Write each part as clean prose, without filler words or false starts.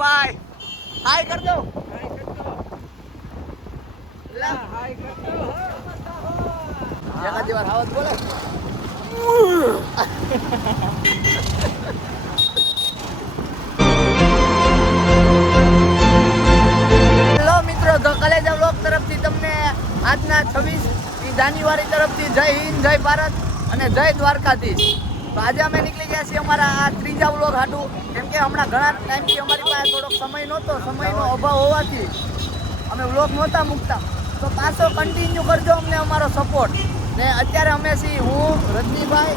ભાઈ હાય કર દો એકાદી વાર આવાજ બોલે હેલો મિત્રો ધ કલેજા વ્લોગ તરફથી તમને આજના 26 જાન્યુઆરી તરફથી જય હિન્દ જય ભારત અને જય દ્વારકાધીશ. તો આજે અમે નીકળી ગયા છીએ અમારા આ ત્રીજા વ્લોગ હાટું, કેમ કે હમણાં ઘણા ટાઈમથી અમારી પાસે થોડોક સમય નહોતો, સમયનો અભાવ હોવાથી અમે વ્લોગ નહોતા મૂકતા. તો પાછો કન્ટિન્યુ કરજો અમને અમારો સપોર્ટ. ને અત્યારે અમે છીએ હું, રજનીભાઈ,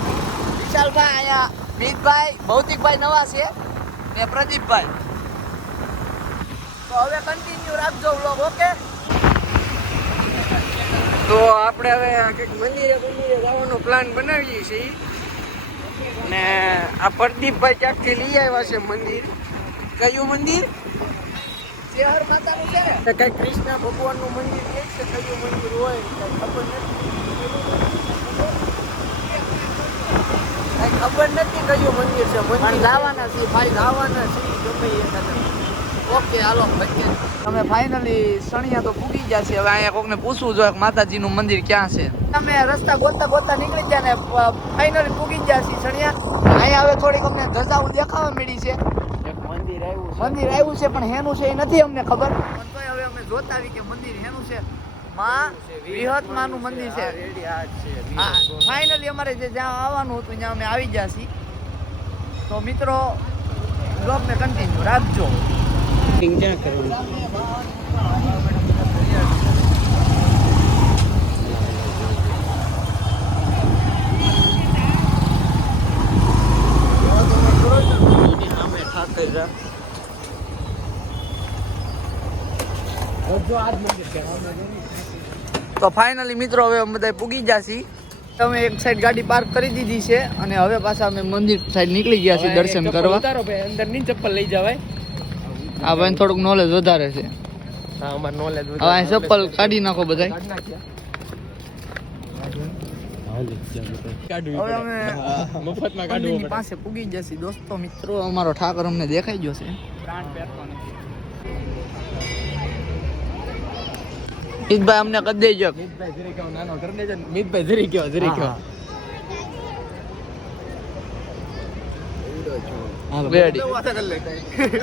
વિશાલભાઈ, અહીંયા મિતભાઈ, ભૌતિકભાઈ નવા છે ને પ્રદીપભાઈ. તો હવે કન્ટિન્યુ રાખજો વ્લોગ. ઓકે, તો આપણે હવે કંઈક મંદિરે જવાનો પ્લાન બનાવીએ છીએ ને આ પ્રદીપભાઈ ક્યાંકથી લઈ આવ્યા છે મંદિર. કયું મંદિર? શેહર માતાનું છે ને, કંઈક કૃષ્ણ ભગવાનનું મંદિર છે. કયું મંદિર હોય કંઈ ખબર નથી કયું મંદિર છે. મંદિર જવાના છીએ ભાઈ, જવાના છે ગમે એકાદ. ઓકે હાલો ભાઈ. અમે ફાઇનલી સણિયા તો પૂગી ગયા છીએ. હવે અહીંયા કોકને પૂછવું જોઈએ કે માતાજીનું મંદિર ક્યાં છે. અમે રસ્તા ગોતતા નીકળી ગયા ને ફાઇનલી પૂગી ગયા છીએ સણિયા. અહીંયા હવે થોડીક અમને ધજાઓ દેખાવા મળી છે. મંદિર મંદિર આવ્યું છે પણ હેનું છે એ નથી અમને ખબર. પણ તોય હવે અમે જોતા આવી કે મંદિર હેનું છે. માં વિહત માનું મંદિર છે. હા, ફાઇનલી અમારે જ્યાં આવવાનું હતું ત્યાં અમે આવી ગયા છીએ. તો મિત્રો બ્લોગને કન્ટિન્યુ રાખજો. ક્યાં કરવું? તો ફાઇનલી મિત્રો હવે અમે બધા પૂગી ગયા છીએ. તમે એક સાઈડ ગાડી પાર્ક કરી દીધી છે અને હવે પાછા અમે મંદિર સાઈડ નીકળી ગયા છીએ દર્શન કરવા. અંદર ની ચપ્પલ લઈ જવાય. આ ભાઈ થોડુંક નોલેજ વધારે છે. હા, અમાર નોલેજ હવે આ ચપ્પલ કાઢી નાખો બધાય. હવે અમે મંદિરની પાસે પૂગી ગયા છીએ દોસ્તો. મિત્રો અમારો ઠાકર અમને દેખાઈ ગયો છે. મિતભાઈ અમને કરી દેજો. મિતભાઈ જરી કેવો નાનો કરી દેજો. મિતભાઈ જરી કેવો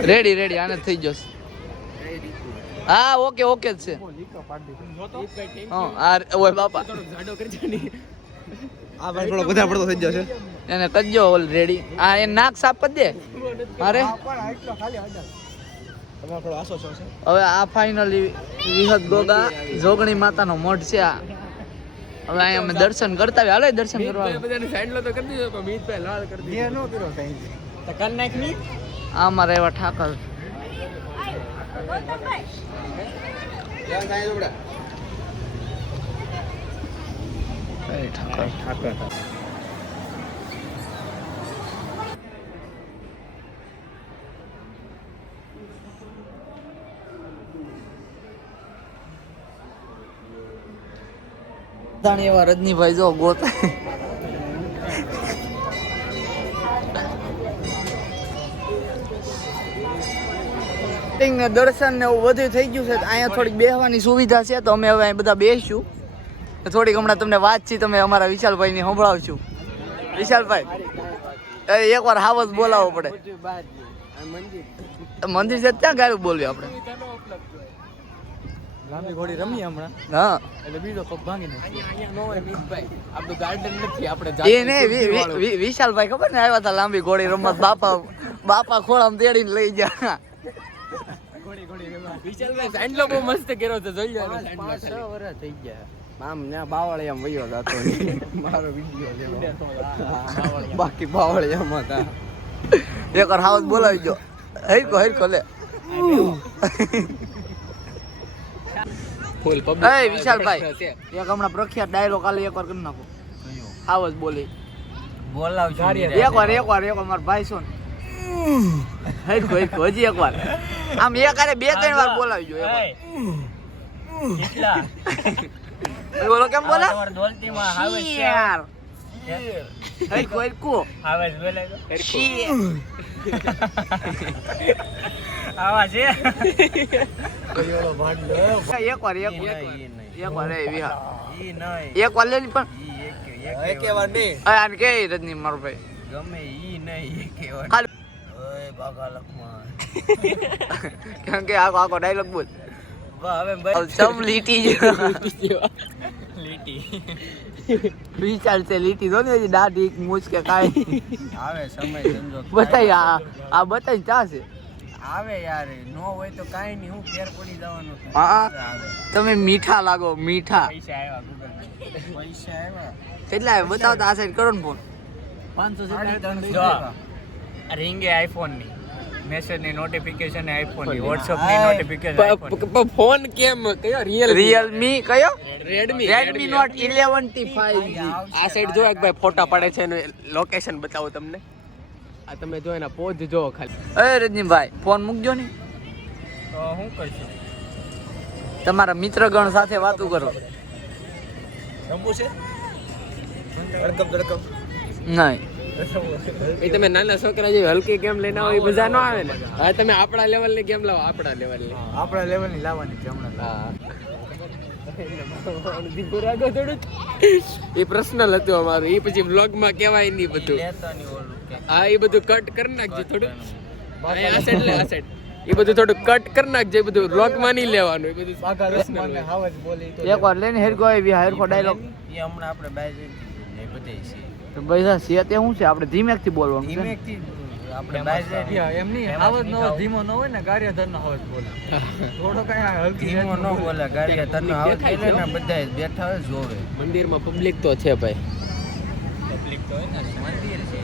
રેડી આને થઈ જશે. હા ઓકે જ છે. હા ઓય બાપા આ ભાઈ થોડો વધારે પડતો થઈ જશે. એને કરજો ઓલરેડી. આ એ નાક સાફ કરી દે. અરે હવે આ ફાઇનલી વિહત ગોગા જોગણી માતાનો મઠ છે. આ હવે અહીંયા અમે દર્શન કરતા આવ્યા. હાલો દર્શન કરવા. બધાને સાઈડ તો કરી દીધો પણ મિતભાઈ લાલ કરી દીધો. નો કર્યો સાઈડ તો કર નાખ ની. આ મારા એવા ઠાકર. ઠાકર એવા રજનીભાઈ જો ગોતા. દર્શન ને એવું બધું થઈ ગયું છે. અહીંયા થોડીક બેસવાની સુવિધા છે તો અમે હવે અહીં બધા બેસીશું. થોડીક હમણાં તમને વાતચીત અમે અમારા વિશાલભાઈની સંભળાવશું. વિશાલભાઈ એકવાર હાવસ બોલાવવો પડે. મંદિર છે ત્યાં ગાયું બોલ્યું આપણે. લાંબી ઘોડી રમી હમણાં. હા એટલે બીજો કપ ભાંગી નાખી. અહીંયા નો હોય મિતભાઈ. આપણું ગાર્ડન નથી આપણે. એ ને વિશાલભાઈ ખબર ને આવ્યા હતા લાંબી ઘોડી રમત. બાપા ખોળામ તેડીને લઈ ગયા. વિશાલભાઈ સાંડલો બહુ મસ્ત કર્યો છે. જોઈ લો 5 વર્ષ થઈ ગયા. આમ ના બાવળિયામાં વયો જતો મારો વિડિયો લેવો. બાકી બાવળિયામાં હતા. એકવાર હાવસ બોલાવી ગયો. હેરકો લે. ફૂલ પબ્લિક. એ વિશાલભાઈ એક હમણાં પ્રખ્યાત ડાયલોગ કાલે એકવાર કરી નાખો. હાવસ બોલી બોલાવજો. એકવાર મારા ભાઈ છો ને. હેરકો હજી એકવાર આમ એકારે 2-3 વાર બોલાવજો. બોલો કેમ બોલા? દોલતીમાં હાવસ યાર હેરકો હાવસ બોલે. આવા છે એક વાર એ વિહા ઈ નહીં એક વાર લેની પણ એકે વાર નહીં આને કે રજની મારો ભાઈ ગમે ઈ નહીં એકે વાર ખાલી ઓય બાગા લખમાં કેમ કે આખો ડાયલોગ બોલ વાહ હવે ભાઈ સબ લીટી લીટી વિચાર છે લીટી દો ને દાઢી મૂછ કે કાઈ આવે સમય સંજોગ બતાઈ આ બતાઈ ચા છે આવે યાર નો હોય તો કાઈ નહીં હું ફેર પડી જવાનું હા આવે તમે મીઠા લાગો મીઠા પૈસા આવ્યા ગૂગલ પૈસા આવ્યા કેટલા આવે બતાવતા આ સાઈડ કરો ને ફોન 500 રિંગે આઈફોન ની મેસેજ ની નોટિફિકેશન આઈફોન ની WhatsApp ની નોટિફિકેશન ફોન કેમ કયો Realme કયો Redmi Redmi Note 11T 5G આ સાઈડ જો એક ભાઈ ફોટા પડે છે એનું લોકેશન બતાવું તમને આ તમે જો એના પોજ જો ખાલી અરે રજનીભાઈ ફોન મૂકજો ને તો હું કરશું તમારા મિત્રગણ સાથે વાતો કરો રંબુ છે ધડકમ નહીં એ તમે નાના છોકરા જેવી હલકી ગેમ લઈને આવો એ મજા ન આવે ને હવે તમે આપણા લેવલ ની ગેમ લાવો આપણા લેવલ ની આપણા લેવલ ની લાવવાની છે હમણાં હા એ પર્સનલ હતું અમારું એ પછી બ્લોગ માં કહેવાય નહીં બધું લેતા ની ઓલું કે હા એ બધું કટ કરી નાખજો થોડું આ સાઈડ લે આ સાઈડ એ બધું થોડું કટ કરી નાખજો એ બધું બ્લોગ માં નહીં લેવાનું એ બધું બાગા લખમાં ને હાવજ બોલી તો એક વાર લઈને હેરકો આવી હેરકો ડાયલોગ એ હમણાં આપણે બાય એ બધે છે તો પૈસા છે તે શું છે આપણે ધીમેકથી બોલવાનું છે ને? ધીમેકથી આપણે બાય એમ નહીં હાવજ નો ધીમો ન હોય ને ગારિયાધર નો હાવજ બોલે થોડો કઈ હલકી ધીમો ન બોલે ગારિયાધર નો હાવજ બોલે ને બધા બેઠા હોય જોવે મંદિરમાં પબ્લિક તો છે ભાઈ પબ્લિક તો હોય ને મંદિર છે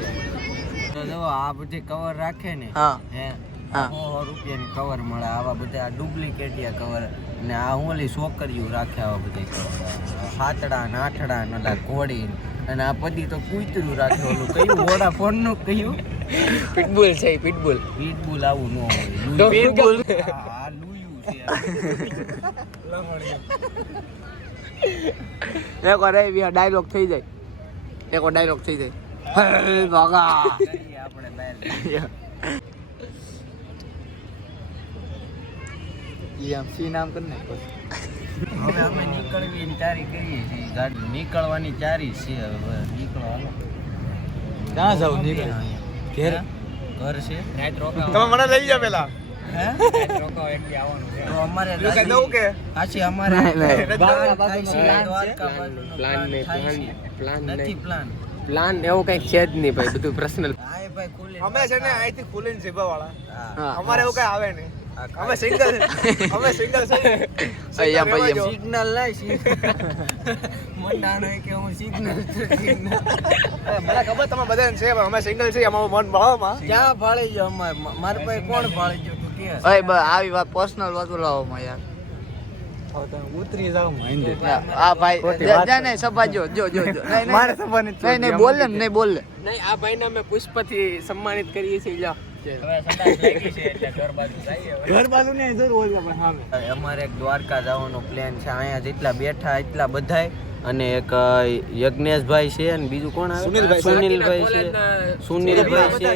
તો જો આ બધી કવર રાખે ને હા હે હા. 100 રૂપિયાની કવર મળે આવા બધા ડુપ્લિકેટિયા કવર ને આ ઓલી છોકરીઓ રાખે આવા બધા કવર હાથડા ને આઠડા ને ઓલા ઘોડી અને આ પદી તો કૂતરું રાખે ઓલું કયું વોડાફોન નું કયું પિટબુલ છે પિટબુલ પીટબુલ આવું ન હોય Pitbull. આ લુયું છે એક વાર આવી ડાયલોગ થઈ જાય એક વાર ડાયલોગ થઈ જાય હે ભગા કરીએ આપણે બહાર ઈ આમ સી નામ કરી નાખો હવે અમે નીકળવી તારી કરીએ છીએ ગાડી નીકળવાની ચારી છે હવે નીકળો હાલો ક્યાં જાવ ઘેર ઘર છે રાત રોકાવ તમે મને લઈ જા પેલા હે રાત રોકાવ એકથી આવવાનું છે તો અમારે કઈ દઉં કે આછી અમારે નહીં, નહીં. બાર થાય છે, દ્વારકા પ્લાન બાજુનો પ્લાન નહીં થાય છે. પ્લાન નથી નહીં પ્લાન પ્લાન એવું કઈક છે જ નહીં ભાઈ બધું પર્સનલ હા એ ભાઈ ખુલ્લી અમે છે ને અહીંથી ખુલીને સીબા વાળા હા હા અમારે એવું કઈ આવે નહીં હા, અમે સિંગલ અમે સિંગલ છે અહીંયા ભાઈ એમ. સિગ્નલ લાય મંડાણો કે હું સિગ્નલ મને ખબર તમે બધાને છે પણ અમે સિંગલ છીએ અમારું મન ભાવમાં ક્યાં ફાળી ગયો અમાર મારા પાસે કોણ ફાળી ગયો તું કે અય આવી વાત પર્સનલ વાતો લાવવામાં યાર ઉતરી જાવ આ ભાઈ જા નહીં સભા જો જો જો જો. નહીં, મારે નહીં સભાની નહીં નહીં બોલ ને નહીં બોલ ને નહીં આ ભાઈને અમે પુષ્પથી સન્માનિત કરીએ છીએ જા હવે સંડાસ લાગી છે એટલે ઘર બાજુ જઈએ હવે. ઘર બાજુ ને જરૂર હોય પણ સામે અમારે એક દ્વારકા જવાનો પ્લાન છે અહીંયા જેટલા બેઠા એટલા બધાય અને એક યજ્ઞેશભાઈ છે અને બીજું કોણ આવે સુનિલભાઈ છે સુનિલભાઈ છે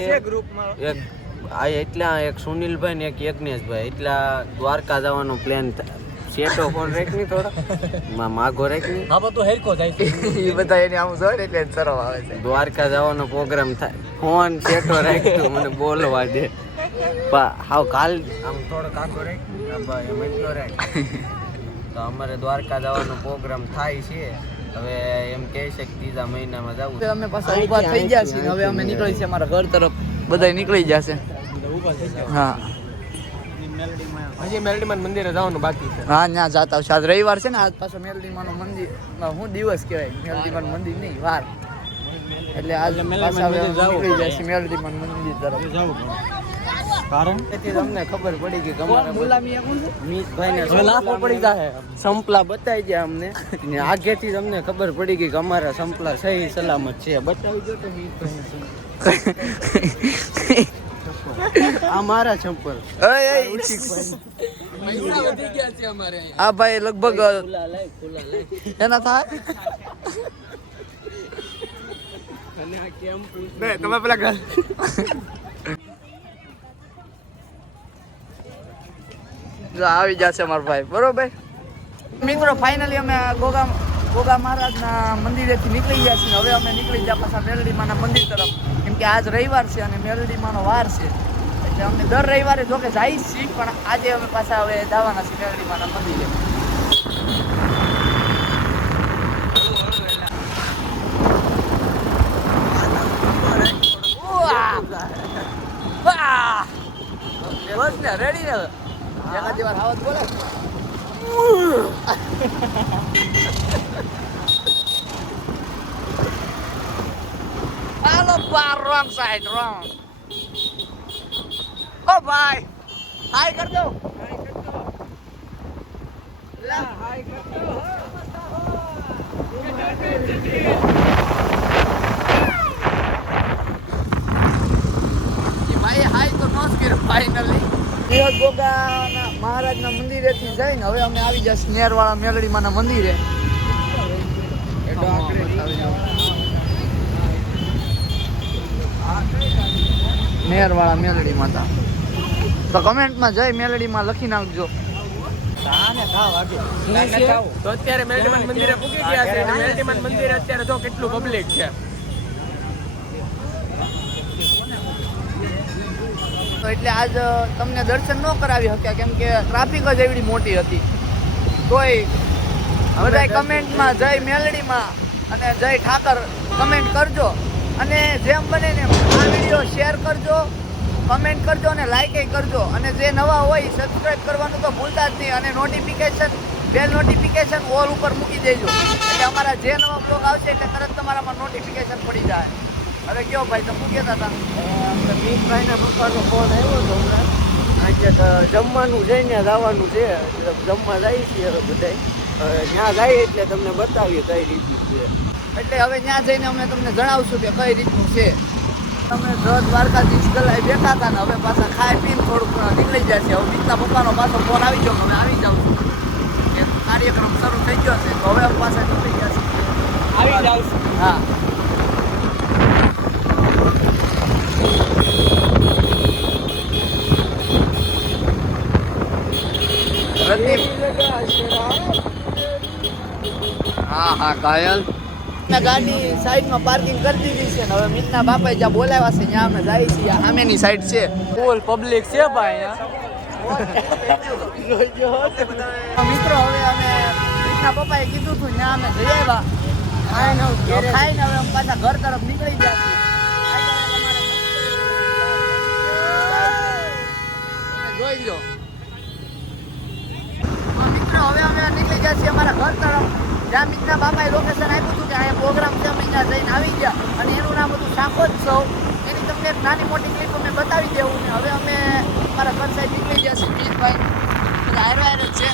એક આ એટલા એક સુનિલભાઈ ને એક યજ્ઞેશભાઈ એટલા દ્વારકા જવાનો પ્લાન સેટો ફોન રાખ ની થોડા માગો રાખ ની એ બધા એને આમ જોઈ ને એટલે સરવ આવે છે દ્વારકા જવાનો પ્રોગ્રામ થાય ફોન સેટો રાખતો મને બોલવા દે હાવ કાલ આમ થોડો કાકો રાખ એમ એટલો રાખ તો અમારે દ્વારકા જવાનો પ્રોગ્રામ થાય છે હવે એમ કહે છે કે ત્રીજા મહિનામાં જવું અમે પાછા ઊભા થઈ ગયા છીએ ને હવે અમે નીકળી છીએ અમારા ઘર તરફ બધા નીકળી જશે હા હજી મેલડીમાન મંદિરે જવાનું બાકી છે હા ત્યાં જાતા આવશે આજ રવિવાર છે ને આજ પાછો મેલડીમાનું મંદિર હું દિવસ કહેવાય મેલડીમાનું મંદિર નહીં વાર એટલે આજ પાછા હવે નીકળી જશે મેલડીમાન મંદિર તરફ કારણ તેથી તમને ખબર પડી કે ગમાને ગુલામી કોણ છે મીતભાઈને લાફો પડી જાય સંપલા બતાવી ગયા અમને ને આગેથી તમને ખબર પડી ગઈ કે અમારા સંપલા સહી સલામત છે બતાવી દો તો મીતભાઈને આ મારા ચંપલ વધી ગયા છે અમારે આ ભાઈ લગભગ ખુલ્લા લાય એના થાય અને આ કેમ તમે પેલા ઘર જો આવી જશે મારો ભાઈ, બરોબર મિત્રો. ફાઇનલી અમે ગોગા મહારાજના મંદિરેથી નીકળી ગયા છીએ. હવે અમે નીકળી ગયા પાછા મેલડીમાના મંદિર તરફ, કેમ કે આજ રવિવાર છે અને મેલડીમાનો વાર છે. એટલે અમે દર રવિવારે જો કે જઈએ છીએ, પણ આજે અમે પાછા હવે જવાના છીએ મેલડીમાના મંદિરે. બસ ને રેડી ને એકાદી વાર આવત બોલે. હાલો બાર રોંગ સાઈડ રોંગ. ઓ ભાઈ હાય કર દો. હાય કર દો. ભાઈ હાય તો નો જ કર્યું ફાઇનલી. ગોગાના મહારાજના મંદિરેથી જઈને હવે અમે આવી જશે નેરવાળા મેલડીમાના મંદિરે. નેરવાળા મેલડી માતા. તો કમેન્ટમાં જય મેલડીમાં લખી નાખજો. તો અત્યારે મેલડીમાન મંદિરે પૂકી ગયા છે અને મેલડીમાન મંદિરે અત્યારે જો કેટલું પબ્લિક છે. તો એટલે આજ તમને દર્શન ન કરાવી શક્યા, કેમ કે ટ્રાફિક જ એવડી મોટી હતી. તોય બધાય કમેન્ટમાં જય મેલડીમાં અને જય ઠાકર કમેન્ટ કરજો, અને જેમ બને ને આ વિડીયો શેર કરજો, કમેન્ટ કરજો અને લાઈક કરજો. અને જે નવા હોય સબસ્ક્રાઇબ કરવાનું તો ભૂલતા જ નહીં, અને નોટિફિકેશન બેલ નોટિફિકેશન ઓલ ઉપર મૂકી દેજો, એટલે અમારા જે નવા બ્લોગ આવશે એટલે તરત તમારામાં નોટિફિકેશન પડી જાય. હવે કયો ભાઈ તમે શું કહેતા હતા? મીતભાઈના પપ્પાનો ફોન આવ્યો હતો હમણાં. આજે તો જમવાનું છે, ત્યાં જવાનું છે, જમવા જાય છે હવે બધા. ત્યાં જાય એટલે તમને બતાવીએ કઈ રીતનું છે. એટલે હવે ત્યાં જઈને અમે તમને જણાવશું કે કઈ રીતનું છે. તમે દ્વારકાધીશ ગલાઈ બેઠા હતા ને હવે પાછા ખાઈ પીને થોડુંક નીકળી જાય છે. હવે મીતના પપ્પાનો પાછો ફોન આવી ગયો, હવે આવી જાઉં છું કે કાર્યક્રમ શરૂ થઈ ગયો છે, તો હવે અમે પાછા નીકળી ગયા છે. આવી જાવ. હા પ્રદીપ. હા હા ઘાયલ. ગાડી સાઈડમાં પાર્કિંગ કરી દીધી છે ને હવે મીતના બાપાએ જ્યાં બોલાવ્યા છે ત્યાં અમે જઈએ છીએ. સામેની સાઈડ છે, ફૂલ પબ્લિક છે ભાઈ. મિત્રો હવે અમે મીતના પપ્પાએ કીધું હતું ત્યાં અમે જઈ આવ્યા. ખાઈને હવે અમે પાછા ઘર તરફ નીકળી ગયા છીએ. જોઈ લો મિત્રો, હવે અમે નીકળી ગયા છીએ અમારા ઘર તરફ, જ્યાં મીતના બાપાએ લોકેશન આપ્યું હતું કે અહીંયા પ્રોગ્રામ છે. અમે ત્યાં જઈને આવી ગયા અને એનું નામ હતું શાકોત્સવ. એની તમને એક નાની મોટી ક્લિપ અમે બતાવી દેવું ને હવે અમે અમારા ઘર સાઈડ નીકળી ગયા છીએ. મીતભાઈ બધા હાયર જ છે.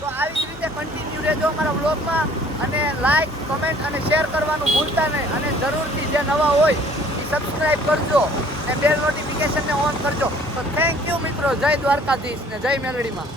તો આવી જ રીતે કન્ટિન્યુ રહેજો અમારા વ્લોગમાં, અને લાઈક કમેન્ટ અને શેર કરવાનું ભૂલતા નહીં, અને જરૂરથી જે નવા હોય એ સબસ્ક્રાઈબ કરજો અને બેલ નોટિફિકેશનને ઓન કરજો. તો થેન્ક યુ મિત્રો. જય દ્વારકાધીશ ને જય મેલડીમાં.